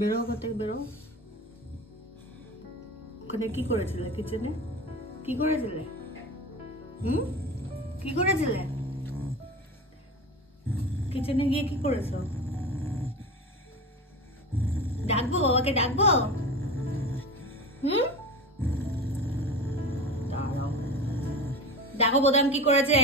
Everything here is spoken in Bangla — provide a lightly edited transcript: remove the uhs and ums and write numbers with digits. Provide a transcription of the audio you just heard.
বেরো কোথা বেরো। ওখানে কি করেছিলে? কিচেনে কি করেছিলে? কি করেছিলে? কিচেনে গিয়ে কি করেছো? ডাকবো বাবাকে, ডাকবো? দাঁড়াও, দেখো বোদাম কি করেছে।